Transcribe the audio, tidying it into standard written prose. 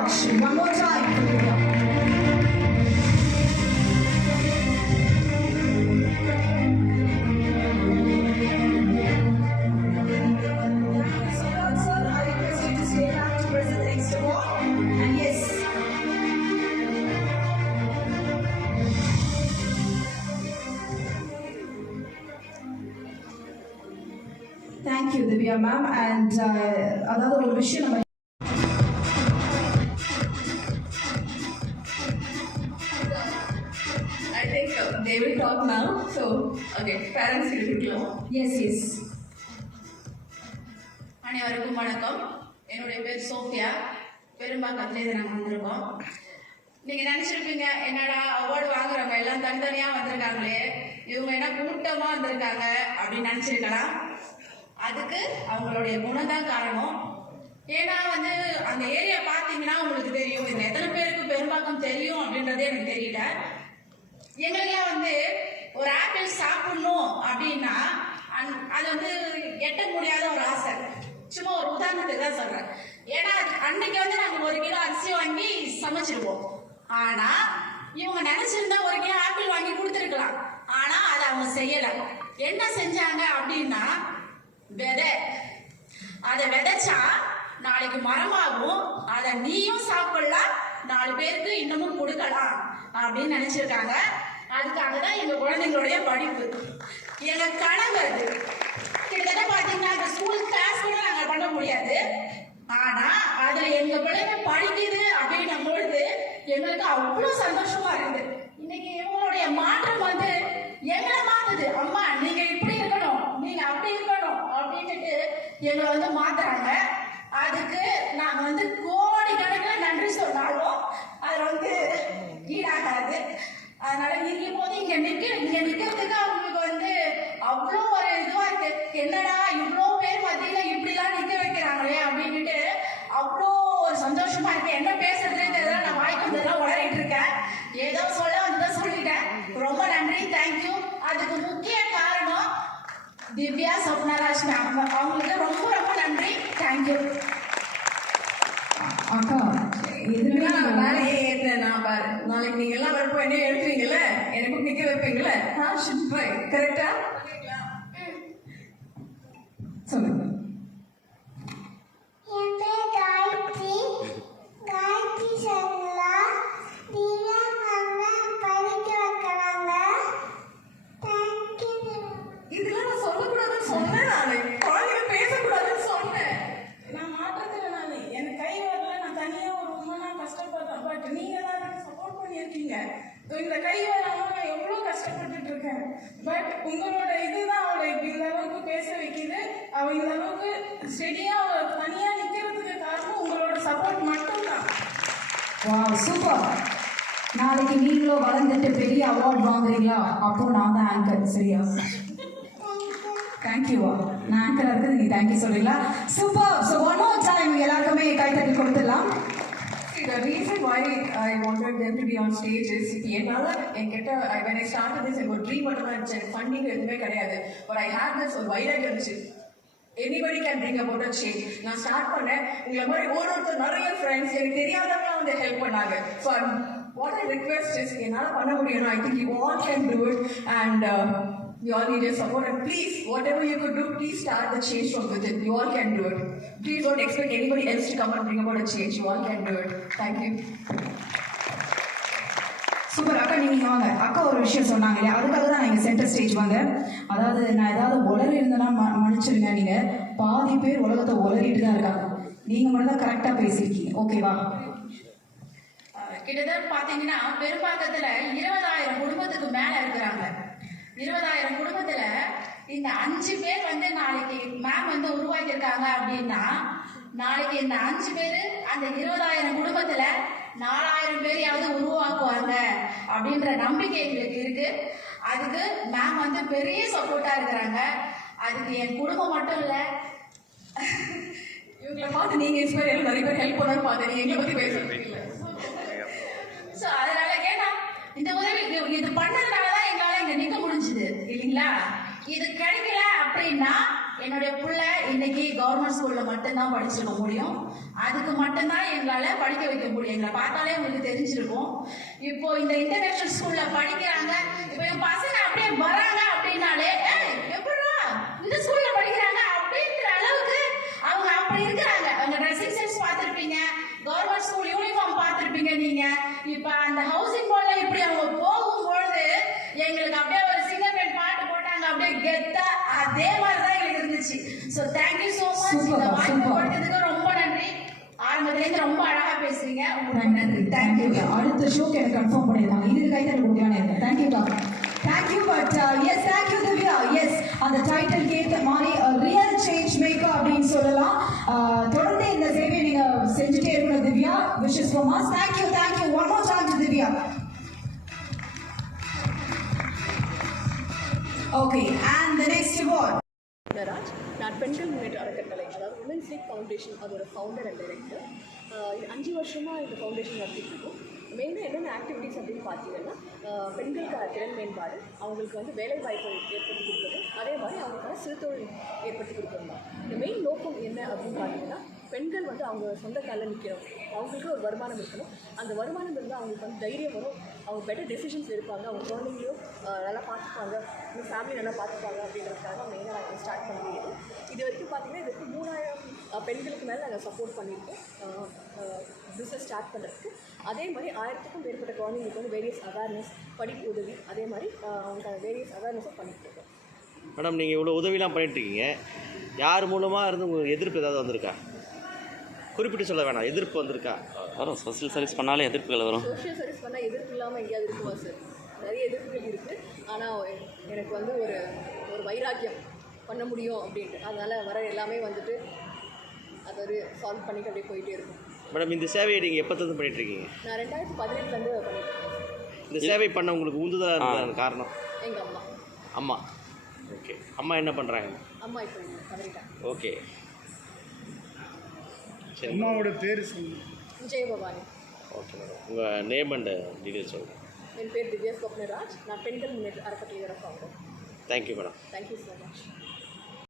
Meenakshi. One more time for Divya. Thank you, Divya ma'am. And another விஷயம் நம்ம I think they will talk now. So, okay, parents will talk. Yes, yes. அனைவருக்கும் வணக்கம். என்னுடைய பேர் Sofia. பெரும்பாக்கத்துலேருந்து நாங்கள் வந்திருக்கோம். நீங்கள் நினச்சிருப்பீங்க என்னடா அவார்டு வாங்குறவங்க எல்லாம் தனித்தனியாக வந்திருக்காங்களே, இவங்க என்ன கூட்டமாக வந்திருக்காங்க அப்படின்னு நினச்சிருக்கலாம். அதுக்கு அவங்களுடைய குணம் தான் காரணம். ஏன்னா அந்த ஏரியா பார்த்தீங்கன்னா உங்களுக்கு தெரியும், இது எத்தனை பேருக்கு பெரும்பாக்கம் தெரியும் அப்படின்றதே எனக்கு தெரியல. எங்களுக்கெல்லாம் ஒரு ஆப்பிள் சாப்பிடணும் அப்படின்னா அது எட்ட முடியாத ஒரு ஆசை. சும்மா ஒரு உதாரணத்துக்கு தான் சொல்றேன். ஏன்னா அன்னைக்கு நாங்கள் 1 கிலோ அரிசி வாங்கி சமைச்சிருவோம். ஆனா இவங்க நினைச்சிருந்தா 1 கிலோ ஆப்பிள் வாங்கி கொடுத்துருக்கலாம். ஆனா அதை அவங்க செய்யல. என்ன செஞ்சாங்க அப்படின்னா, அதை விதைச்சா நாளைக்கு மரமாகும், அதை நீயும் சாப்பிடலாம், 4 பேருக்கு இன்னமும் கொடுக்கலாம் அப்படின்னு நினைச்சிருக்காங்க. அதுக்காக தான் எங்க குழந்தைங்களுடைய படிப்பு. எங்க கனவு அது. கிட்டத்தட்ட பாத்தீங்கன்னா அந்த ஸ்கூல் கிளாஸ் கூட நாங்க பண்ண முடியாது. ஆனா அதுல எங்க பிள்ளைங்க படிக்குது அப்படின்னும் பொழுது எங்களுக்கு அவ்வளவு சந்தோஷமா இருக்குது. இன்னைக்கு இவங்களுடைய மாற்றம் எங்களை மாத்துது. அம்மா நீங்க இப்படி இருக்கணும், நீங்க அப்படி இருக்கணும் அப்படின்ட்டு எங்களை மாத்துறாங்க. அதுக்கு நாங்க கோடிக்கணக்கில் நன்றி சொன்னாலும் அது ஈடாகாது. அதனால இருக்கும் போது இங்க நிக்கிறதுக்கு அவங்களுக்கு அவ்வளோ ஒரு இதுவா இருக்கு. என்னடா இவ்வளோ பேர் மத்தியில இப்படிலாம் நிக்க வைக்கிறாங்களே அப்படின்ட்டு அவ்வளோ ஒரு சந்தோஷமா இருக்கு. என்ன பேசுறதுன்னு தெரியல, நான் வாய்க்கு வந்ததெல்லாம் உளறிட்டு இருக்கேன். ஏதோ சொல்ல வந்ததான் சொல்லிட்டேன். ரொம்ப நன்றி, தேங்க்யூ. அதுக்கு முக்கிய காரணம் திவ்யா சொப்னராஜ் மேம். அவங்களுக்கு ரொம்ப ரொம்ப நன்றி, தேங்க்யூ. அக்கா இதுனா நான் வேலையே ஏற்றேன். நான் பாரு, நாளைக்கு நீங்க எல்லாம் வரப்போ என்ன எடுப்பீங்கல்ல, எனக்கும் நிக்க வைப்பீங்கல்ல. கரெக்டா சொல்லுங்க. இதெல்லாம் நான் சொல்லக்கூடாதுன்னு சொன்னேன். நானு குழந்தைங்க பேசக்கூடாதுன்னு சொன்னேன். நான் மாற்றத்தில் எனக்கு கை வரல, நான் தனியாக ஒரு உண்மைனா கஷ்டப்படுறேன். பட் நீங்கள் தான் எனக்கு சப்போர்ட் பண்ணியிருக்கீங்க. இந்த கை வராமல் நான் எவ்வளோ கஷ்டப்பட்டுட்டு இருக்கேன். பட் உங்களோட இதுதான் அவளை இப்படி இந்த அளவுக்கு பேச வைக்குது. அவள் இந்த அளவுக்கு ஸ்டெடியாக அவள் தனியாக நிற்கிறதுக்கு காரணம் உங்களோட சப்போர்ட் மட்டும்தான். வா சூப்பர். நாளைக்கு நீங்களும் வளர்ந்துட்டு பெரிய அவார்ட் வாங்குறீங்களா, அப்போ நான் தான் ஆங்கர். சரியா? தேங்க்யூவா. நான் ஆங்கரா இருக்கு, நீங்க தேங்க்யூ சொல்றீங்களா? Super. So one more time எல்லாருக்குமே கை தட்டி கொடுத்துடலாம். The reason why I wanted them to be on stage is when I started this, I dream funding எதுவுமே கிடையாது. But I had this வைராக் இருந்துச்சு. Anybody can bring about a change. நான் start பண்ணேன். உங்களை மாதிரி ஒருத்தர் நிறைய ஃப்ரெண்ட்ஸ் எனக்கு தெரியாதவங்க ஹெல்ப் பண்ணாங்க. So what I request is, என்னால் பண்ண முடியும். I think you all can do it, and you all need your support. And please, whatever you could do, please start the change from within. You all can do it. Please don't expect anybody else to come and bring about a change. You all can do it. Thank you. Super. அக்கா நீங்க வாங்க. அக்கா ஒரு விஷயம் சொன்னாங்க இல்லையா, அதுக்காக தான் நான் இங்கே சென்டர் ஸ்டேஜ் வந்தேன். அதாவது நான் ஏதாவது உளறி இருந்தேன்னா மன்னிச்சிருங்க. நீங்க பாதி பேர் உலகத்தை உளறிட்டு தான் இருக்காங்க. நீங்க மட்டும் தான் கரெக்டா பேசியிருக்கீங்க. ஓகேவா? கிட்டத்தட்ட பாத்தீங்கன்னா பெரும்பாக்கத்துல 20,000 குடும்பத்துக்கு மேல இருக்கிறாங்க. 20,000 குடும்பத்துல இந்த 5 பேர் நாளைக்கு மேம் உருவாக்கியிருக்காங்க அப்படின்னா, நாளைக்கு இந்த 5 பேர் அந்த 20,000 குடும்பத்துல 4,000 பேரையாவது உருவாக்குவாங்க அப்படின்ற நம்பிக்கை எங்களுக்கு இருக்கு. அதுக்கு மேம் பெரிய சப்போர்ட்டா இருக்கிறாங்க. அதுக்கு என் குடும்பம் மட்டும் இல்ல, இவங்களை பார்த்து நீங்க இன்ஸ்பயர் நிறைய பேர் ஹெல்ப் பண்ணணும்னு பார்த்தேன். நீங்க எங்களை பத்தி பேசுறீங்க. ஸோ அதனால ஏன்னா இந்த உதவி இது பண்ணதுனாலதான் எங்களால இங்க நிக்க முடிஞ்சுது இல்லைங்களா? இது கிடைக்கல அப்படின்னா என்னுடைய புள்ள இன்னைக்கு கவர்மெண்ட் ஸ்கூல்ல மட்டும்தான் படிச்சிருக்க முடியும். அதுக்கு மட்டும்தான் எங்களால படிக்க வைக்க முடியும். எங்களை பார்த்தாலே உங்களுக்கு தெரிஞ்சிருக்கும். இப்போ இந்த இன்டர்நேஷனல் ஸ்கூல்ல படிக்கிறாங்க. இப்போ என் பசங்க அப்படியே வராங்க அப்படின்னாலே எப்படா இந்த ஸ்கூல்ல படிக்கிறாங்க அப்படின்ற அளவுக்கு அவங்க அப்படி இருக்கிறாங்க. அவங்க ட்ரெஸ்ஸிங் சென்ஸ் பார்த்துருப்பீங்க, கவர்மெண்ட் ஸ்கூல் யூனிஃபார்ம் பார்த்துருப்பீங்க நீங்க. இப்போ அந்த ஹவுசிங் போர்ட்ல இப்படி அவங்க போகும்பொழுது எங்களுக்கு அப்படியே ஒரு சிங்கர் பெண் பாட்டு போட்டாங்க, அப்படியே கெத்தா அதே மாதிரி தான் எங்களுக்கு இருந்துச்சு. So thank you so much. இந்த வாய்ப்பு கொடுத்ததுக்கு ரொம்ப நன்றி. ஆரம்பத்துலேருந்து ரொம்ப அழகா பேசுறீங்க. உங்களுக்கு நன்றி. தேங்க்யூ. அடுத்த ஷோக்கு எனக்கு கன்ஃபார்ம் பண்ணிருக்காங்க. இதுக்கு கைத்தல் கொடுக்கலான்னு இருக்கேன். தேங்க்யூக்கா. Thank you. But yes thank you Divya. Yes அந்த டைட்டில் கேட்ட மாதிரி ரியல் சேஞ்ச் மேக்கர் அப்படின்னு சொல்லலாம். தொடர்ந்து இந்த சேவையை நீங்க செஞ்சுட்டே இருக்கணும் Divya. Wishes for much. Thank you. Thank you. One more time to Divya. Okay, and the next award. Raj, நான் பெண்கள் முன்னேற்ற அறக்கட்டளை, அதாவது உமன்ஸ் லீக் ஃபவுண்டேஷன், அதோட ஃபவுண்டர் அண்ட் டைரக்டர். 5 வருஷமாக இந்த ஃபவுண்டேஷன் நடத்திட்டு இருக்கோம். மெயினாக என்னென்ன ஆக்டிவிட்டீஸ் அப்படின்னு பார்த்தீங்கன்னா, பெண்களுக்கான திறன் மேம்பாடு, அவங்களுக்கு வந்து வேலை வாய்ப்பை ஏற்படுத்தி கொடுக்குறது, அதே மாதிரி அவங்களுக்கான சிறுதொழில் ஏற்படுத்தி கொடுக்குறது தான். இந்த மெயின் நோக்கம் என்ன அப்படின்னு பார்த்தீங்கன்னா, பெண்கள் வந்து அவங்க சொந்த காலில் நிற்கணும், அவங்களுக்கு ஒரு வருமானம் இருக்கணும். அந்த வருமானம் இருந்தால் அவங்களுக்கு வந்து தைரியம் வரும், அவங்க பெட்டர் டெசிஷன்ஸ் எடுப்பாங்க, அவங்க குழந்தைங்களையும் நல்லா பார்த்துப்பாங்க, அவங்க ஃபேமிலி நல்லா பார்த்துப்பாங்க அப்படின்றதுக்காக மெயினாக நாங்கள் ஸ்டார்ட் பண்ணியிருக்கோம். இது வரைக்கும் பார்த்தீங்கன்னா இதுக்கு 3000 பெண்களுக்கு மேலே நாங்கள் சப்போர்ட் பண்ணியிருக்கோம் பிஸ்னஸ் ஸ்டார்ட் பண்ணுறதுக்கு. அதே மாதிரி 1000க்கும் மேற்பட்ட குழந்தைங்களுக்கு வந்து வேரியஸ் அவேர்னஸ், படிப்பு உதவி, அதே மாதிரி அவங்களுக்கு வேரியஸ் அவேர்னஸும் பண்ணிட்டு இருக்கோம். மேடம், நீங்கள் இவ்வளோ உதவிலாம் பண்ணிட்டுருக்கீங்க, யார் மூலமாக இருந்து உங்களுக்கு எதிர்ப்பு ஏதாவது வந்திருக்கா? குறிப்பிட்டு சொல்ல வேணாம், எதிர்ப்பு வந்திருக்கா? வரும். சோஷியல் சர்வீஸ் பண்ணாலே எதிர்ப்புகள் வரும். சோஷியல் சர்வீஸ் பண்ணால் எதிர்ப்பு இல்லாமல் எங்கேயாவது இருக்குமா சார்? நிறைய எதிர்ப்புகள் இருக்குது. ஆனால் எனக்கு வந்து ஒரு வைராக்கியம் பண்ண முடியும் அப்படின்ட்டு, அதனால் வர எல்லாமே வந்துட்டு அதை ஒரு சால்வ் பண்ணிட்டு அப்படியே போயிட்டே இருக்கும். மேடம், இந்த சேவையை நீங்கள் எப்போது பண்ணிட்டுருக்கீங்க? நான் 2018 பண்ணிட்டுருக்கேன். இந்த சேவை பண்ண உங்களுக்கு உந்துதலாக இருந்த காரணம்? எங்கள் அம்மா. அம்மா. ஓகே. அம்மா என்ன பண்ணுறாங்க? அம்மா இப்போ தவறிட்டாங்க. ஓகே, சரி. அம்மாவோட பேர் சொல்லு. விஜயபவானி. ஓகே மேடம், உங்கள் நேம் அண்ட் டீட்டெயில்ஸ் சொல்லுங்கள். என் பேர் திவ்யா ஸ்வப்னராஜ். நான் பெண்கள் முன்னேற்ற அறக்கட்டளையோட founder. Thank you madam. Thank you so much.